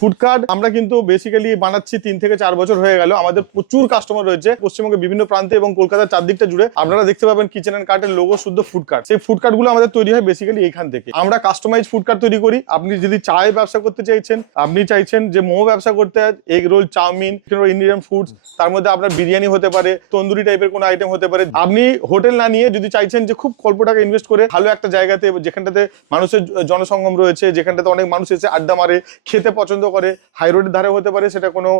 Food cart আমরা কিন্তু basically বানাচ্ছি 3 থেকে 4 বছর হয়ে গেল। আমাদের প্রচুর কাস্টমার রয়েছে পশ্চিমবঙ্গের বিভিন্ন প্রান্তে এবং কলকাতার চারদিকটা জুড়ে। আপনারা দেখতে পাবেন কিচেন এন্ড কার্টের লোগো শুদ্ধ ফুড কার্ট। সেই ফুড কার্ট গুলো আমাদের তৈরি হয় বেসিক্যালি এইখান থেকে। আমরা কাস্টমাইজ ফুড কার্ট তৈরি করি। আপনি যদি চায়ে ব্যবসা করতে চাইছেন, আপনি চাইছেন যে মোমো ব্যবসা করতে, egg roll, chowmein, Indian foods, তার মধ্যে আপনার বিরিয়ানি হতে পারে, তন্দুরি টাইপের কোনো আইটেম হতে পারে। আপনি হোটেল না নিয়ে যদি চাইছেন যে খুব অল্প টাকা ইনভেস্ট করে ভালো একটা জায়গাতে, যেখানটাতে মানুষের জনসঙ্গম রয়েছে, যেখানটাতে অনেক মানুষ এসে আড্ডা মারে, খেতে পছন্দ করে, হাই রোডের ধারে হতে পারে, সেটা কোনো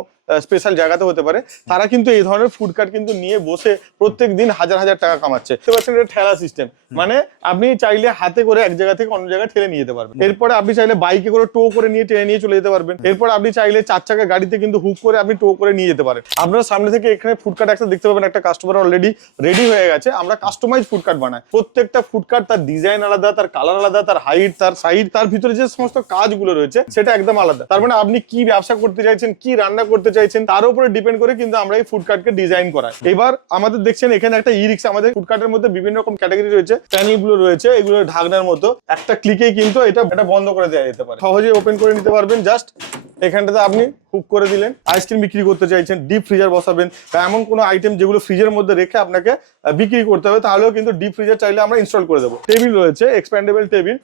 স্পেশাল জায়গাতে হতে পারে, তারা কিন্তু এই ধরনের ফুড কার্ট কিন্তু নিয়ে বসে প্রত্যেক দিন হাজার হাজার টাকা কামাচ্ছে। দেখতে পাচ্ছেন এটা ঠেলা সিস্টেম, মানে আপনি চাইলে হাতে করে এক জায়গা থেকে অন্য জায়গায় ঠেলে নিয়ে যেতে পারবেন। এরপরে আপনি চাইলে বাইকে করে টো করে নিয়ে টেনে নিয়ে চলে যেতে পারবেন। এরপর আপনি চাইলে 4 চাকা গাড়িতে কিন্তু হুক করে আপনি টো করে নিয়ে যেতে পারেন। আপনার সামনে থেকে এখানে ফুড কার্ট একটা দেখতে পাবেন, একটা কাস্টমার অলরেডি রেডি হয়ে গেছে। আমরা কাস্টমাইজ ফুড কার্ট বানাই। প্রত্যেকটা ফুড কার্ট তার ডিজাইন আলাদা, তার কালার আলাদা, তার হাইট, তার সাইজ, তার ভিতরে যে সমস্ত কাজগুলো রয়েছে সেটা একদম আলাদা। তার মানে আপনি কি ব্যবসা করতে চাইছেন, কি রান্না করতে চাইছেন, তার উপরে ডিপেন্ড করে কিন্তু আমরা এই ফুড কার্টকে ডিজাইন করাই। এবার আমাদের দেখছেন এখানে একটা ই রিক্সা, আমাদের ফুড কার্টের মধ্যে বিভিন্ন রকম ক্যাটাগরি রয়েছে, প্যানেল গুলো রয়েছে, এগুলো ঢাকনার মতো। একটা ক্লিকেই কিন্তু এটা বন্ধ করে দেওয়া যেতে পারে, সহজে ওপেন করে নিতে পারবেন। জাস্ট এখানটাতে আপনি হুক করে দিলেন। আইসক্রিম বিক্রি করতে চাইছেন, ডিপ ফ্রিজার বসাবেন, বা এমন কোনো আইটেম যেগুলো ফ্রিজের মধ্যে রেখে আপনাকে বিক্রি করতে হবে, তাহলেও কিন্তু ডিপ ফ্রিজার চাইলে আমরা ইনস্টল করে দেবো। টেবিল রয়েছে, এক্সপ্যান্ডেবল টেবিল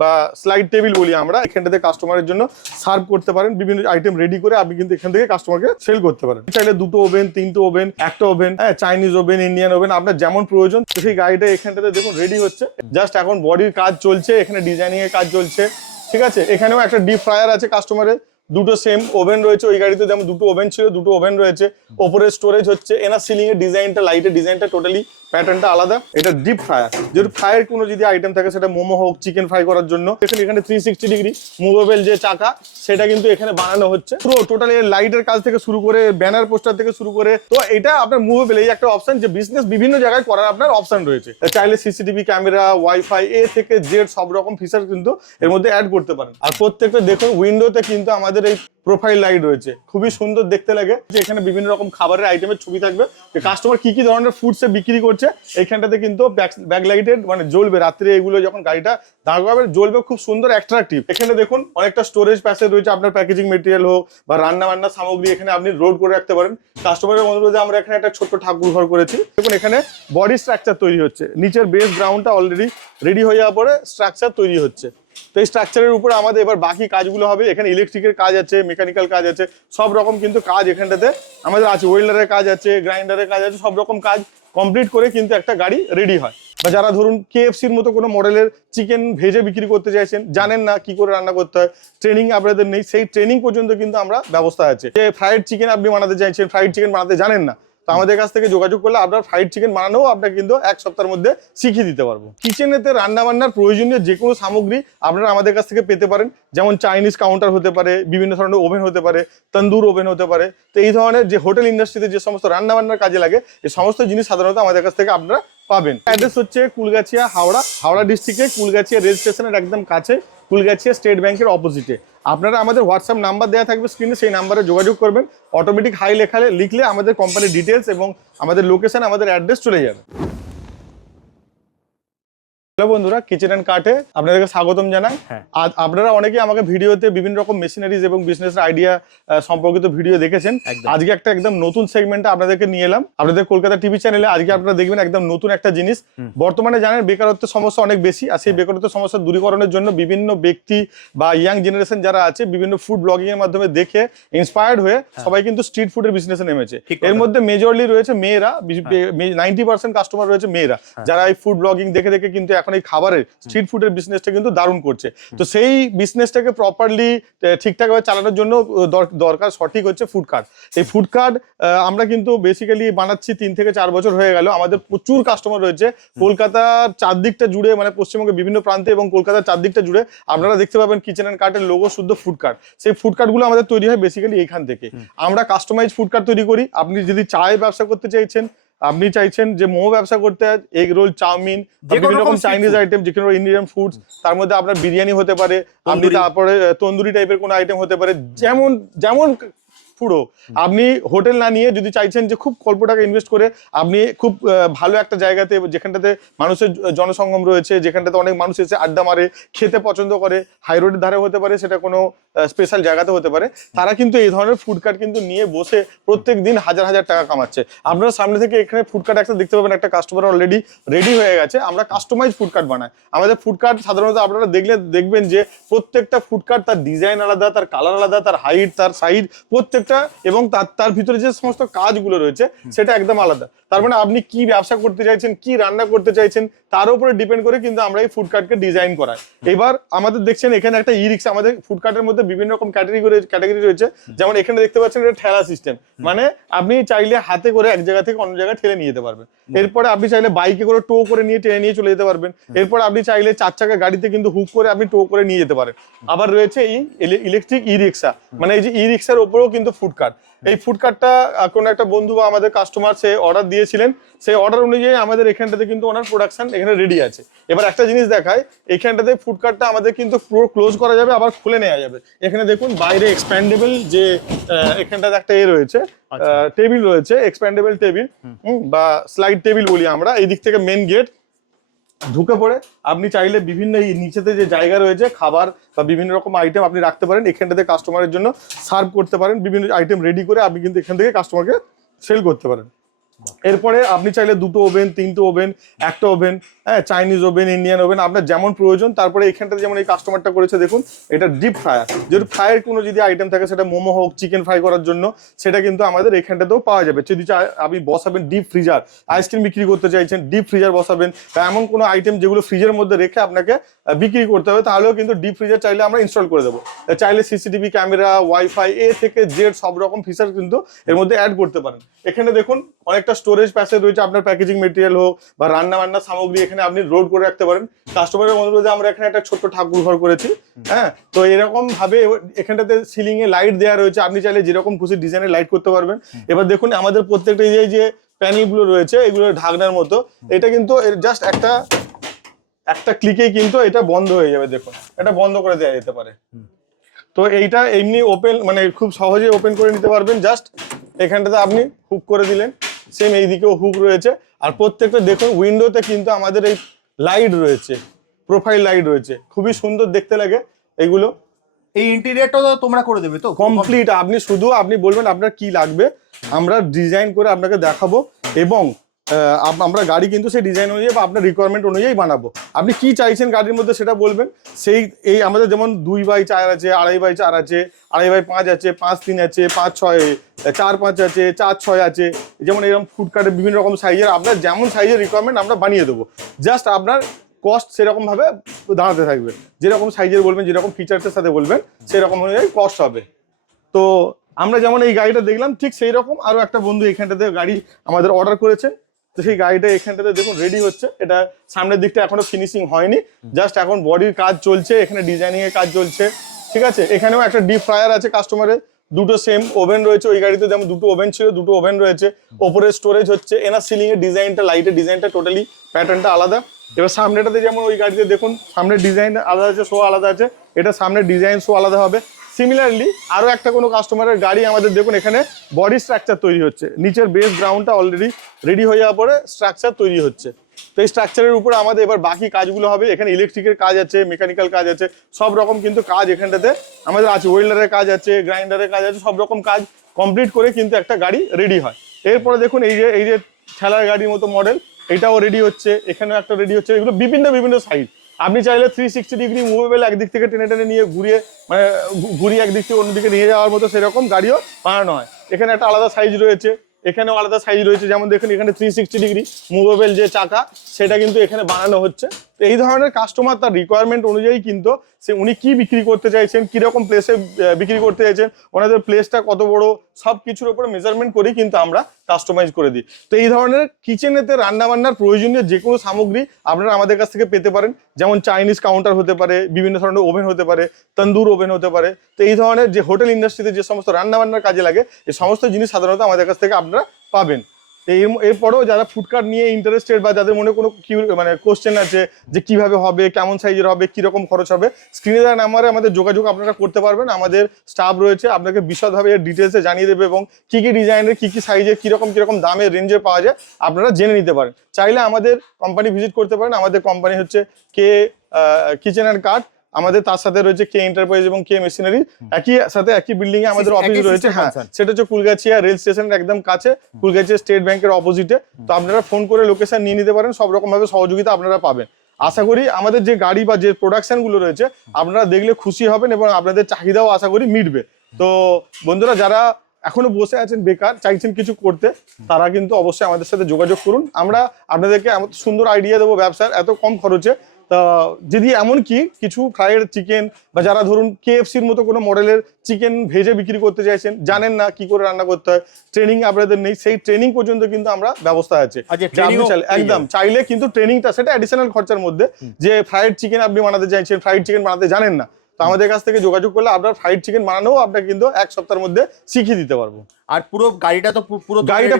বা স্লাইড টেবিল বলি আমরা। এখানটাতে কাস্টমারের জন্য সার্ভ করতে পারেন, বিভিন্ন আইটেম রেডি করে আপনি কিন্তু এখান থেকে কাস্টমারকে সেল করতে পারেন। চাইলে 2টো ওভেন, 3টে ওভেন, একটা oven, Chinese oven, Indian oven, আপনার যেমন প্রয়োজন। সেই গাড়িটা এখানটাতে দেখুন রেডি হচ্ছে। জাস্ট এখন বডির কাজ চলছে, এখানে ডিজাইনিং এর কাজ চলছে, ঠিক আছে। এখানেও একটা ডিপ ফ্রায়ার আছে কাস্টমারের, 2টো সেম ওভেন রয়েছে। ওই গাড়িতে যেমন 2টো ওভেন ছিল, 2টো ওভেন রয়েছে। ওপরে স্টোরেজ হচ্ছে, এনার সিলিং এর ডিজাইনটা, লাইটের ডিজাইনটা টোটালি প্যাটার্নটা আলাদা। এটা ডিপ ফ্রায়ার, যেহেতু ফ্রাইয়ের কোনো যদি আইটেম থাকে, সেটা মোমো হোক, চিকেন ফ্রাই করার জন্য, এখানে 360 ডিগ্রি মুভেবল যে চাকা, সেটা কিন্তু এখানে বানানো হচ্ছে। পুরো টোটালি লাইটের কাজ থেকে শুরু করে, ব্যানার পোস্টার থেকে শুরু করে, তো এটা আপনার মুভেবল, এই একটা অপশন যে বিজনেস বিভিন্ন জায়গায় করার আপনার অপশন রয়েছে। চাইলে সিসিটিভি ক্যামেরা, ওয়াইফাই, এ থেকে জেড সব রকম ফিচার কিন্তু এর মধ্যে অ্যাড করতে পারেন। আর প্রত্যেকটা দেখুন উইন্ডোতে কিন্তু আমাদের এই প্রোফাইল লাইট রয়েছে, খুবই সুন্দর দেখতে লাগে। এখানে বিভিন্ন রকম খাবারের আইটেমের ছবি থাকবে, কাস্টমার কি কি ধরনের ফুডসে বিক্রি করছে। এইখানটাতে কিন্তু ব্যাক লাইটেড মানে জ্বলবে রাত্রে, এগুলো যখন গাড়িটা দাঁড় করাবে জ্বলবে, খুব সুন্দর অ্যাট্রাকটিভ। এখানে দেখুন অনেকটা স্টোরেজ প্যাসেজ রয়েছে, আপনার প্যাকেজিং মেটেরিয়াল হোক বা রান্না বান্না সামগ্রী এখানে আপনি লোড করে রাখতে পারেন। কাস্টমারের অনুরোধে আমরা এখানে একটা ছোট্ট ঠাকুর ঘর করেছি। দেখুন এখানে বডি স্ট্রাকচার তৈরি হচ্ছে, নিচের বেস গ্রাউন্ডটা অলরেডি রেডি হয়ে যাওয়ার পরে স্ট্রাকচার তৈরি হচ্ছে। তো এই স্ট্রাকচারের উপরে আমাদের এবার বাকি কাজগুলো হবে। এখানে ইলেকট্রিকের কাজ আছে, মেকানিক্যাল কাজ আছে, সব রকম কিন্তু কাজ এখানটাতে আমাদের আছে। ওয়েল্ডারের কাজ আছে, গ্রাইন্ডারের কাজ আছে, সব রকম কাজ কমপ্লিট করে কিন্তু একটা গাড়ি রেডি হয়। বা যারা ধরুন KFCর মতো কোনো মডেলের চিকেন ভেজে বিক্রি করতে চাইছেন, জানেন না কি করে রান্না করতে হয়, ট্রেনিং আপনাদের নেই, সেই ট্রেনিং পর্যন্ত কিন্তু আমরা ব্যবস্থা আছে। যে ফ্রাইড চিকেন আপনি বানাতে চাইছেন, ফ্রাইড চিকেন বানাতে জানেন না, তো আমাদের কাছ থেকে যোগাযোগ করলে আপনার ফ্রাইড চিকেন বানানো আপনাকে কিন্তু 1 সপ্তাহের মধ্যে শিখিয়ে দিতে পারবো। কিচেনেতে রান্না বান্নার প্রয়োজনীয় যে কোনো সামগ্রী আপনারা আমাদের কাছ থেকে পেতে পারেন। যেমন চাইনিজ কাউন্টার হতে পারে, বিভিন্ন ধরনের ওভেন হতে পারে, তন্দুর ওভেন হতে পারে। তো এই ধরনের যে হোটেল ইন্ডাস্ট্রিতে যে সমস্ত রান্না বান্নার কাজে লাগে, এই সমস্ত জিনিস সাধারণত আমাদের কাছ থেকে আপনারা পাবেন। অ্যাড্রেস হচ্ছে কুলগাছিয়া, হাওড়া ডিস্ট্রিক্টে কুলগাছিয়া রেল স্টেশনের একদম কাছে, কুলগাছিয়া স্টেট ব্যাংকের অপোজিটে। আপনারা আমাদের হোয়াটসঅ্যাপ নাম্বার দেওয়া থাকবে স্ক্রিনে, সেই নাম্বারে যোগাযোগ করবেন। অটোমেটিক হাই লিখলে আমাদের কোম্পানির ডিটেলস এবং আমাদের লোকেশন, আমাদের অ্যাড্রেস চলে যাবে। হ্যালো বন্ধুরা, কিচেন এন্ড কার্টে আপনাদেরকে স্বাগতম জানাই। আজ আপনারা অনেকেই আমাকে ভিডিওতে বিভিন্ন রকম মেশিনারিজ এবং বিজনেস আইডিয়া সম্পর্কিত ভিডিও দেখেছেন। আজকে একটা একদম নতুন সেগমেন্টে আপনাদেরকে নিয়ে এলাম আপনাদের কলকাতা টিভি চ্যানেলে। আজকে আপনারা দেখবেন একদম নতুন একটা জিনিস। বর্তমানে জানেন বেকারত্বের সমস্যা অনেক বেশি, আর সেই বেকারত্বের সমস্যা দূরীকরণের জন্য বিভিন্ন ব্যক্তি বা ইয়াং জেনারেশন যারা আছে, বিভিন্ন ফুড ব্লগিং এর মাধ্যমে দেখে ইন্সপায়ার্ড হয়ে সবাই কিন্তু স্ট্রিট ফুডের বিজনেসে নেমেছে। এর মধ্যে মেজরলি রয়েছে মেয়েরা, 90% কাস্টমার রয়েছে মেয়েরা, যারা এই ফুড ব্লগিং দেখে দেখে কিন্তু এখন এই খাবারের স্ট্রিট ফুডের বিজনেসটা কিন্তু দারুণ করছে। তো সেই বিজনেসটাকে প্রপারলি ঠিকঠাকভাবে চালানোর জন্য দরকার সঠিক হচ্ছে ফুড কার্ট। এই ফুড কার্ট আমরা কিন্তু বেসিক্যালি বানাচ্ছি 3 থেকে 4 বছর হয়ে গেল। আমাদের প্রচুর কাস্টমার রয়েছে কলকাতার চারদিকটা জুড়ে, মানে পশ্চিমবঙ্গের বিভিন্ন প্রান্তে এবং কলকাতার চারদিকটা জুড়ে। আপনারা দেখতে পাবেন কিচেন এন্ড কার্টের লোগো শুদ্ধ ফুড কার্ট। সেই ফুড কার্টগুলো আমাদের তৈরি হয় বেসিক্যালি এইখান থেকে। আমরা কাস্টমাইজ ফুড কার্ট তৈরি করি। আপনি যদি চায়ে ব্যবসা করতে চাইছেন, আপনি চাইছেন যে মোমো ব্যবসা করতে, এগ রোল, চাউমিন, বিভিন্ন রকম চাইনিজ আইটেম, যেগুলো ইন্ডিয়ান ফুডস, তার মধ্যে আপনার বিরিয়ানি হতে পারে, আপনি তারপরে তন্দুরি টাইপের কোনো আইটেম হতে পারে, যেমন ফুড হোক, আপনি হোটেল না নিয়ে যদি চাইছেন যে খুব অল্প টাকা ইনভেস্ট করে আপনি খুব ভালো একটা জায়গাতে, যেখানটাতে মানুষের জনসঙ্গম রয়েছে, যেখানটাতে অনেক মানুষ এসে আড্ডা মারে, খেতে পছন্দ করে, হাই রোডের ধারে হতে পারে, সেটা কোনো স্পেশাল জায়গাতে হতে পারে, তারা কিন্তু এই ধরনের ফুড কার্ট কিন্তু নিয়ে বসে প্রত্যেক দিন হাজার হাজার টাকা কামাচ্ছে। আপনারা সামনে থেকে এখানে ফুড কার্ট একটা দেখতে পাবেন, একটা কাস্টমার অলরেডি রেডি হয়ে গেছে। আমরা কাস্টমাইজ ফুড কার্ট বানাই। আমাদের ফুড কার্ট সাধারণত আপনারা দেখবেন যে প্রত্যেকটা ফুড কার্ট তার ডিজাইন আলাদা, তার কালার আলাদা, তার হাইট, তার সাইজ প্রত্যেকটা, এবং তার ভিতরে যে সমস্ত কাজগুলো রয়েছে সেটা একদম আলাদা। তার মানে আপনি কি ব্যবসা করতে চাইছেন, কি রান্না করতে চাইছেন, তার উপরে ডিপেন্ড করে কিন্তু আমরা এই ফুড কার্টকে ডিজাইন করাই। এবার আমাদের দেখছেন এখানে একটা ই রিক্সা, আমাদের ফুড কার্টের মধ্যে বিভিন্ন রকম ক্যাটাগরি রয়েছে। যেমন এখানে দেখতে পাচ্ছেন এটা ঠেলা সিস্টেম, মানে আপনি চাইলে হাতে করে এক জায়গা থেকে অন্য জায়গায় ঠেলে নিয়ে যেতে পারবেন। এরপরে আপনি চাইলে বাইকে করে টো করে নিয়ে টেনে নিয়ে চলে যেতে পারবেন। এরপরে আপনি চাইলে 4 চাকা গাড়িতে কিন্তু হুক করে আপনি টো করে নিয়ে যেতে পারেন। আবার রয়েছে এই ইলেকট্রিক ই রিক্সা, মানে এই যে ই রিক্সার ওপরেও কিন্তু ফুড কার্ট। এই ফুড কার্টটা কোনো একটা বন্ধু বা আমাদের কাস্টমার সে অর্ডার দিয়েছিলেন, সেই অর্ডার অনুযায়ী আমাদের এখানটাতে কিন্তু ওনার প্রোডাকশন এখানে রেডি আছে। এবার একটা জিনিস দেখায়, এখানটাতে ফুড কার্টটা আমাদের কিন্তু পুরো ক্লোজ করা যাবে, আবার খুলে নেওয়া যাবে। এখানে দেখুন বাইরে এক্সপ্যান্ডেবল যে এখানটাতে একটা রয়েছে, টেবিল রয়েছে, এক্সপ্যান্ডেবল টেবিল বা স্লাইড টেবিল বলি আমরা। এই দিক থেকে মেন গেট ঢুকে পড়ে আপনি চাইলে বিভিন্ন এই নিচেতে যে জায়গা রয়েছে খাবার বা বিভিন্ন রকম আইটেম আপনি রাখতে পারেন। এখানটাতে কাস্টমারের জন্য সার্ভ করতে পারেন, বিভিন্ন আইটেম রেডি করে আপনি কিন্তু এখান থেকে কাস্টমারকে সেল করতে পারেন। এরপরে আপনি চাইলে 2টো ওভেন, 3টে ওভেন, একটা ওভেন, হ্যাঁ, চাইনিজ ওভেন, ইন্ডিয়ান ওভেন, আপনার যেমন প্রয়োজন। তারপরে এখানটাতে যেমন এই কাস্টমারটা করেছে দেখুন, এটা ডিপ ফ্রায়ার, যেহেতু ফ্রাইয়ের কোনো যদি আইটেম থাকে, সেটা মোমো হোক, চিকেন ফ্রাই করার জন্য, সেটা কিন্তু আমাদের এখানটাতেও পাওয়া যাবে। যদি আপনি বসাবেন ডিপ ফ্রিজার, আইসক্রিম বিক্রি করতে চাইছেন, ডিপ ফ্রিজার বসাবেন, বা এমন কোনো আইটেম যেগুলো ফ্রিজের মধ্যে রেখে আপনাকে বিক্রি করতে হবে, তাহলেও কিন্তু ডিপ ফ্রিজার চাইলে আমরা ইনস্টল করে দেবো। চাইলে সিসিটিভি ক্যামেরা, ওয়াইফাই, এ থেকে জেড সব রকম ফিচার কিন্তু এর মধ্যে অ্যাড করতে পারেন। এখানে দেখুন অনেকটা স্টোরেজ প্যাসেজ রয়েছে, আপনার প্যাকেজিং মেটেরিয়াল হোক বা রান্না বান্না সামগ্রী এখানে আপনি লোড করে রাখতে পারেন। কাস্টমারের অনুরোধে আমরা এখানে একটা ছোট্ট ঠাকুর ঘর করেছি, হ্যাঁ। তো এরকম ভাবে এখানটাতে সিলিং এ লাইট দেওয়া রয়েছে, আপনি চাইলে যেরকম খুশি ডিজাইনের লাইট করতে পারবেন। এবার দেখুন আমাদের প্রত্যেকটা যে প্যানেল গুলো রয়েছে, এগুলো ঢাকনার মতো, এটা কিন্তু জাস্ট একটা ক্লিকেই কিন্তু এটা বন্ধ হয়ে যাবে। দেখুন এটা বন্ধ করে দেওয়া যেতে পারে। তো এইটা এমনি ওপেন, মানে খুব সহজে ওপেন করে নিতে পারবেন। জাস্ট এখানটাতে আপনি হুক করে দিলেন, সেম এইদিকেও হুক রয়েছে। আর প্রত্যেকটা দেখুন উইন্ডোতে কিন্তু আমাদের এই লাইট রয়েছে, প্রোফাইল লাইট রয়েছে, খুবই সুন্দর দেখতে লাগে এগুলো। এই ইন্টেরিয়রটা তো তোমরা করে দেবে তো কমপ্লিট? আপনি বলবেন আপনার কি লাগবে, আমরা ডিজাইন করে আপনাকে দেখাবো, এবং আমরা গাড়ি কিন্তু সেই ডিজাইন অনুযায়ী বা আপনার রিকোয়ারমেন্ট অনুযায়ী বানাবো। আপনি কি চাইছেন গাড়ির মধ্যে সেটা বলবেন। এই আমাদের যেমন 2x4 আছে, 2.5x4 আছে, 2.5x5 আছে, 5.3 আছে, 5.6, 4.5 আছে, 4.6 আছে। যেমন এরকম ফুড কার্টের বিভিন্ন রকম সাইজের, আপনার যেমন সাইজের রিকোয়ারমেন্ট আমরা বানিয়ে দেবো। জাস্ট আপনার কস্ট সেরকম ভাবে দাঁড়াতে থাকবে, যেরকম সাইজের বলবেন, যেরকম ফিচার্সের সাথে বলবেন, সেরকম অনুযায়ী কস্ট হবে। তো আমরা যেমন এই গাড়িটা দেখলাম, ঠিক সেই রকম আরো একটা বন্ধু এখানটাতে গাড়ি আমাদের অর্ডার করেছে। তো সেই গাড়িটা এখানটাতে দেখুন রেডি হচ্ছে। এটা সামনের দিকটা এখনো ফিনিশিং হয়নি, জাস্ট এখন বডির কাজ চলছে, এখানে ডিজাইনিং এর কাজ চলছে, ঠিক আছে। এখানেও একটা ডিপ ফ্রায়ার আছে কাস্টমারের, 2টো সেম ওভেন রয়েছে। ওই গাড়িতে যেমন 2টো ওভেন ছিল, 2টো ওভেন রয়েছে। ওপরে স্টোরেজ হচ্ছে, এনার সিলিং এর ডিজাইনটা, লাইটের ডিজাইনটা টোটালি প্যাটার্নটা আলাদা। এবার সামনেটাতে যেমন ওই গাড়িতে দেখুন সামনের ডিজাইন আলাদা আছে, শো আলাদা আছে, এটা সামনের ডিজাইন শো আলাদা হবে। সিমিলারলি আরো একটা কোনো কাস্টমারের গাড়ি আমাদের দেখুন এখানে বডি স্ট্রাকচার তৈরি হচ্ছে, নিচের বেস গ্রাউন্ডটা অলরেডি রেডি হয়ে যাওয়ার পরে স্ট্রাকচার তৈরি হচ্ছে। তো এই স্ট্রাকচারের উপরে আমাদের এবার বাকি কাজগুলো হবে। এখানে ইলেকট্রিকের কাজ আছে, মেকানিক্যাল কাজ আছে, সব রকম কিন্তু কাজ এখানটাতে আমাদের আছে। ওয়েল্ডারের কাজ আছে, গ্রাইন্ডারের কাজ আছে, সব রকম কাজ কমপ্লিট করে কিন্তু একটা গাড়ি রেডি হয়। এরপরে দেখুন এই যে ঠেলার গাড়ির মতো মডেল, এটাও রেডি হচ্ছে, এখানেও একটা রেডি হচ্ছে। এগুলো বিভিন্ন সাইজ। আপনি চাইলে 360 ডিগ্রি মুভেবল, একদিক থেকে টেনে নিয়ে ঘুরিয়ে একদিক থেকে অন্যদিকে নিয়ে যাওয়ার মতো সেরকম গাড়িও বানানো হয়। এখানে একটা আলাদা সাইজ রয়েছে, এখানেও আলাদা সাইজ রয়েছে। যেমন দেখুন এখানে 360 ডিগ্রি মুভেবল যে চাকা, সেটা কিন্তু এখানে বানানো হচ্ছে। তো এই ধরনের কাস্টমার তার রিকোয়ারমেন্ট অনুযায়ী কিন্তু উনি কি বিক্রি করতে চাইছেন, কিরকম প্লেসে বিক্রি করতে চাইছেন, ওনাদের প্লেসটা কত বড়, সব কিছুর উপরে মেজারমেন্ট করেই কিন্তু আমরা কাস্টমাইজ করে দিই। তো এই ধরনের কিচেনেতে রান্নাবান্নার প্রয়োজনীয় যে কোনো সামগ্রী আপনারা আমাদের কাছ থেকে পেতে পারেন। যেমন চাইনিজ কাউন্টার হতে পারে, বিভিন্ন ধরনের ওভেন হতে পারে, তন্দুর ওভেন হতে পারে। তো এই ধরনের যে হোটেল ইন্ডাস্ট্রিতে যে সমস্ত রান্নাবান্নার কাজে লাগে, এই সমস্ত জিনিস সাধারণত আমাদের কাছ থেকে আপনারা পাবেন। এরপরেও যারা ফুড কার্ট নিয়ে ইন্টারেস্টেড বা যাদের মনে কোনো মানে কোশ্চেন আছে যে কিভাবে হবে, কেমন সাইজের হবে, কিরকম খরচ হবে, স্ক্রিনে দেওয়া নাম্বারে আমাদের যোগাযোগ আপনারা করতে পারবেন। আমাদের স্টাফ রয়েছে, আপনাকে বিশদভাবে এর ডিটেলসে জানিয়ে দেবে এবং কি কি ডিজাইনের, কি কি সাইজের, কিরকম দামের রেঞ্জে পাওয়া যায় আপনারা জেনে নিতে পারেন। চাইলে আমাদের কোম্পানি ভিজিট করতে পারেন। আমাদের কোম্পানি হচ্ছে কে কিচেন অ্যান্ড কার্ট, আমাদের তার সাথে রয়েছে কে এন্টারপ্রাইজ এবং কে মেশিনারি, একই বিল্ডিং এ আমাদের অফিস রয়েছে। হ্যাঁ, সেটা হচ্ছে কুলগাছিয়া রেল স্টেশনের একদম কাছে, কুলগাছিয়া স্টেট ব্যাংকের অপোজিটে। তো আপনারা ফোন করে লোকেশন নিয়ে নিতে পারেন, সব রকম ভাবে সহযোগিতা আপনারা পাবেন। আশা করি আমাদের যে গাড়ি বা যে প্রোডাকশন গুলো রয়েছে আপনারা দেখলে খুশি হবেন এবং আপনাদের চাহিদাও আশা করি মিটবে। তো বন্ধুরা, যারা এখনো বসে আছেন বেকার, চাইছেন কিছু করতে, তারা কিন্তু অবশ্যই আমাদের সাথে যোগাযোগ করুন। আমরা আপনাদেরকে এমন সুন্দর আইডিয়া দেবো ব্যবসার, এত কম খরচে। তা যদি এমন কি কিছু ফ্রাইড চিকেন বা যারা ধরুন কেএফসির মতো কোনো মডেলের চিকেন ভেজে বিক্রি করতে চাইছেন, জানেন না কি করে রান্না করতে হয়, ট্রেনিং আপনাদের নেই, সেই ট্রেনিং পর্যন্ত কিন্তু আমরা ব্যবস্থা আছে। একদম চাইলে কিন্তু ট্রেনিংটা সেটা অ্যাডিশনাল খরচার মধ্যে, যে ফ্রাইড চিকেন আপনি বানাতে চাইছেন, ফ্রাইড চিকেন বানাতে জানেন না, তো আমাদের কাছ থেকে যোগাযোগ করলে আপনার ফ্রাইড চিকেন বানানো আপনাকে কিন্তু 1 সপ্তাহের মধ্যে শিখিয়ে দিতে পারবো। আর পুরো গাড়িটা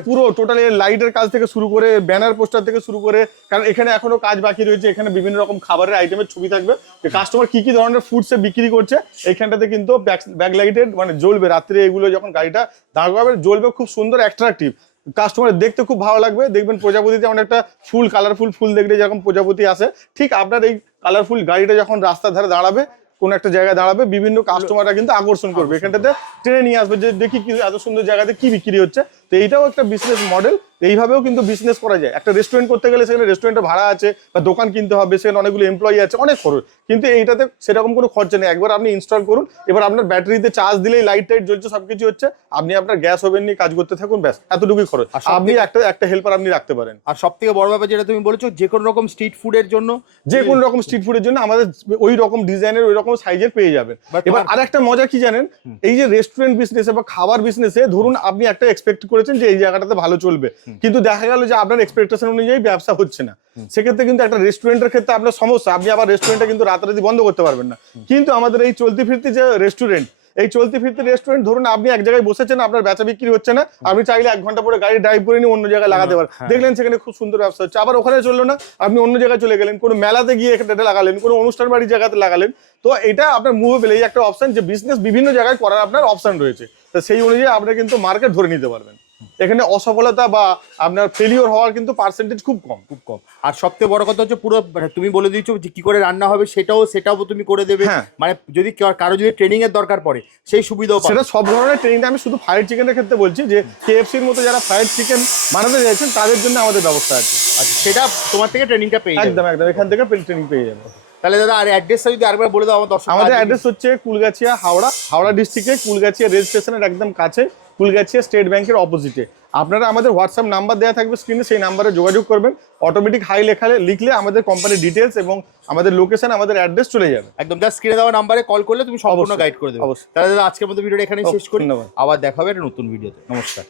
পুরো টোটালি লাইটের কাজ থেকে শুরু করে ব্যানার পোস্টার থেকে শুরু করে, কারণ এখানে এখনো কাজ বাকি রয়েছে। এখানে বিভিন্ন রকম খাবারের আইটেমের ছবি থাকবে, কাস্টমার কি কি ধরনের ফুডসে বিক্রি করছে, এইখানটাতে কিন্তু ব্যাকলাইটেড মানে জ্বলবে রাত্রে, এগুলো যখন গাড়িটা দাঁড় করাবে জ্বলবে, খুব সুন্দর অ্যাট্রাকটিভ, কাস্টমার দেখতে খুব ভালো লাগবে। দেখবেন প্রজাপতিতে যেমন একটা ফুল, কালারফুল ফুল দেখলে যেরকম প্রজাপতি আসে, ঠিক আপনার এই কালারফুল গাড়িটা যখন রাস্তার ধারে দাঁড়াবে, কোন একটা জায়গায় দাঁড়াবে, বিভিন্ন কাস্টমাররা কিন্তু আকর্ষণ করবে, এখানটাতে টেনে নিয়ে আসবে যে দেখি কি এত সুন্দর জায়গাতে কি বিক্রি হচ্ছে। তো এইটাও একটা বিজনেস মডেল, এইভাবেও কিন্তু বিজনেস করা যায়। একটা রেস্টুরেন্ট করতে গেলে সেখানে রেস্টুরেন্টের ভাড়া আছে বা দোকান কিনতে হবে, সেখানে অনেকগুলো এমপ্লয়ি আছে, অনেক খরচ, কিন্তু এইটাতে সেরকম কোনো খরচা নেই। একবার আপনি ইনস্টল করুন, এবার আপনার ব্যাটারিতে চার্জ দিলেই লাইট টাইট জ্বলছে, সবকিছু হচ্ছে, আপনি আপনার গ্যাস ওভেন নিয়ে কাজ করতে থাকুন, ব্যাস এতটুকুই খরচ। আপনি একটা হেল্পার আপনি রাখতে পারেন। আর সব থেকে বড় ব্যাপার যেটা তুমি বলেছো, যে কোনো রকম স্ট্রিট ফুডের জন্য আমাদের ওই রকম ডিজাইনের ওই রকম সাইজের পেয়ে যাবেন। এবার আরেকটা মজা কি জানেন, এই যে রেস্টুরেন্ট বিজনেসে বা খাবার বিজনেসে ধরুন আপনি একটা এক্সপেক্ট করেছেন যে এই জায়গাটাতে ভালো চলবে, কিন্তু দেখা গেল যে আপনার এক্সপেকটেশন অনুযায়ী ব্যবসা হচ্ছে না, সেক্ষেত্রে কিন্তু একটা রেস্টুরেন্টের ক্ষেত্রে আপনার সমস্যা, আপনি আবার রেস্টুরেন্টটা কিন্তু রাতারাতি বন্ধ করতে পারবেন না। কিন্তু আমাদের এই চলতি ফিরতি যে রেস্টুরেন্ট, ধরুন আপনি এক জায়গায় বসেছেন, আপনার বেচা বিক্রি হচ্ছে না, আপনি চাইলে 1 ঘন্টা পরে গাড়ি ড্রাইভ করে নিয়ে অন্য জায়গায় লাগাতে পারেন, দেখলেন সেখানে খুব সুন্দর ব্যবসা হচ্ছে, আবার ওখানে চললো না, আপনি অন্য জায়গায় চলে গেলেন, কোনো মেলাতে গিয়ে এটা লাগালেন, কোনো অনুষ্ঠান বাড়ির জায়গাতে লাগালেন। তো এটা আপনার মুভেবল, এই একটা অপশন যে বিজনেস বিভিন্ন জায়গায় করার আপনার অপশন রয়েছে, তো সেই অনুযায়ী আপনি কিন্তু মার্কেট ধরে নিতে পারবেন। এখানে অসফলতা বা আপনার ফেলিওর হওয়ার কিন্তু পার্সেন্টেজ খুব কম। আর সবথেকে বড় কথা হচ্ছে পুরো তুমি বলে দিচ্ছ যে কি করে রান্না হবে, সেটাও তুমি করে দেবে। মানে যদি কারো যদি ট্রেনিং এর দরকার পড়ে সেই সুবিধাও পাবে। সেটা সব ধরনের ট্রেনিংটা, আমি শুধু ফ্রাইড চিকেনের ক্ষেত্রে বলছি যে কেএফসির মতো যারা ফ্রাইড চিকেন বানাতে চাইছেন তাদের জন্য আমাদের ব্যবস্থা আছে। আচ্ছা, সেটা তোমার থেকে ট্রেনিংটা পেয়ে যাবে। একদম এখান থেকে ট্রেনিং পেয়ে যাবে। তাহলে দাদা আর অ্যাড্রেসটা যদি আরেকবার বলে দাও আমার দর্শক। আমাদের অ্যাড্রেস হচ্ছে কুলগাছিয়া, হাওড়া ডিস্ট্রিক্টে কুলগাছিয়া রেল স্টেশনের একদম কাছে, কুলগাছিয়া স্টেট ব্যাংকের অপোজিটে। আপনারা আমাদের হোয়াটসঅ্যাপ নাম্বার দেওয়া থাকবে স্ক্রিনে, সেই নাম্বারে যোগাযোগ করবেন, অটোমেটিক হাই লিখলে আমাদের কোম্পানির ডিটেলস এবং আমাদের লোকেশন, আমাদের অ্যাড্রেস চলে যাবে। একদম জাস্ট স্ক্রিনে দেওয়া নাম্বারে কল করলে তুমি সম্পূর্ণ গাইড করে দেবে। তাহলে দাদা আজকের মতো ভিডিওটা এখানেই শেষ করি, আবার দেখা হবে একটা নতুন ভিডিওতে। নমস্কার।